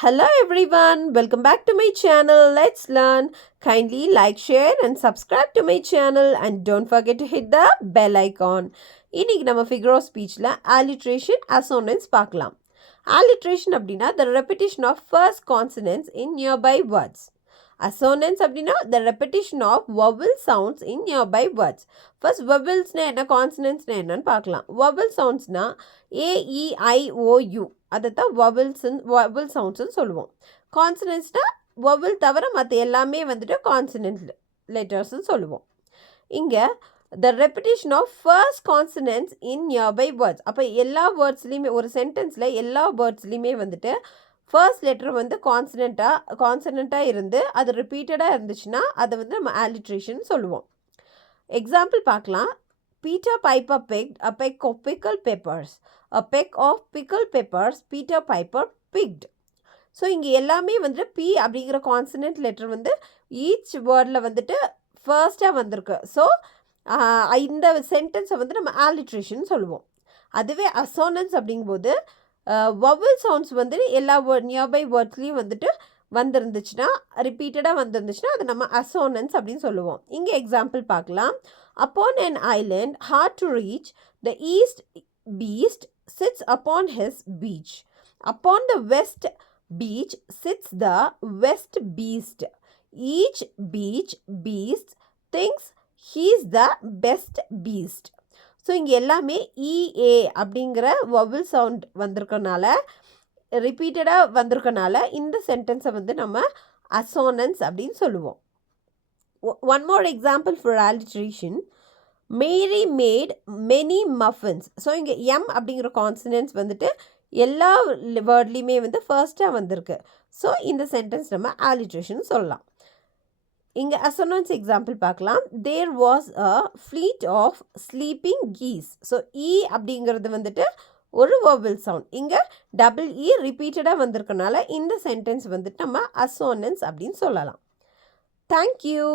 Hello everyone, welcome back to my channel. Let's learn. Kindly like, share and subscribe to my channel and don't forget to hit the bell icon. இன்னைக்கு நம்ம figure of speechல alliteration, assonance பார்க்கலாம். Alliteration அப்படின்னா the repetition of first consonants in nearby words. Assonance அப்படின்னா the repetition of vowel sounds in nearby words. First vowelsனா என்ன, consonantsனா என்னன்னு பார்க்கலாம். Vowel soundsனா A, E, I, O, U அதைத்தான் vowel soundsன்னு சொல்லுவோம். கான்சனன்ட்ஸ்னா vowel தவிர மற்ற எல்லாமே வந்துட்டு கான்சனன்ட் லெட்டர்ஸ்ன்னு சொல்லுவோம். இங்கே the repetition of first consonants in nearby words. அப்போ எல்லா வேர்ட்ஸ்லையுமே ஒரு சென்டென்ஸில் எல்லா வேர்ட்ஸ்லையுமே வந்துட்டு ஃபர்ஸ்ட் லெட்டர் வந்து கான்சனண்ட்டாக இருந்து அது ரிப்பீட்டடாக இருந்துச்சுன்னா அதை வந்து நம்ம alliteration சொல்லுவோம். எக்ஸாம்பிள் பார்க்கலாம். Peter Piper picked a peck of pickled peppers. A peck of pickled peppers Peter Piper picked. So இங்கே எல்லாமே வந்துட்டு பி அப்படிங்கிற கான்சனன்ட் லெட்டர் வந்து ஈச் வேர்டில் வந்துட்டு ஃபர்ஸ்ட்டாக வந்திருக்கு. ஸோ இந்த சென்டென்ஸை வந்து நம்ம alliteration சொல்லுவோம். அதுவே அசோனன்ஸ் அப்படிங்கும்போது vowel சவுண்ட்ஸ் வந்து எல்லா நியர்பை வேர்ட்ஸ்லேயும் வந்துட்டு வந்திருந்துச்சுன்னா ரிப்பீட்டடாக வந்திருந்துச்சுன்னா அது நம்ம அசோனன்ஸ் அப்படின்னு சொல்லுவோம். இங்கே எக்ஸாம்பிள் பார்க்கலாம். Upon an island hard to reach, the east beast sits upon his beach. Upon the west beach sits the west beast. Each beast thinks he's the best beast. So இங்கே எல்லாமே EA அப்படிங்கிற vowel sound வந்திருக்கனால ரிப்பீட்டடாக வந்திருக்கனால இந்த சென்டென்ஸை வந்து நம்ம assonance அப்படின்னு சொல்லுவோம். One more example for alliteration. Mary made many muffins. So இங்கே எம் அப்படிங்கிற கான்சனன்ஸ் வந்துட்டு எல்லா வேர்ட்லேயுமே வந்து ஃபர்ஸ்ட்டாக வந்திருக்கு. ஸோ இந்த சென்டென்ஸ் நம்ம alliteration சொல்லலாம். இங்கே அசோனன்ஸ் எக்ஸாம்பிள் பார்க்கலாம். There was a fleet of sleeping geese. So E அப்படிங்கிறது வந்துட்டு ஒரு vowel sound. இங்கே டபுள் இ ரிப்பீட்டடாக வந்திருக்கனால இந்த சென்டென்ஸ் வந்துட்டு நம்ம அசோனன்ஸ் அப்படின்னு சொல்லலாம். தேங்க்யூ.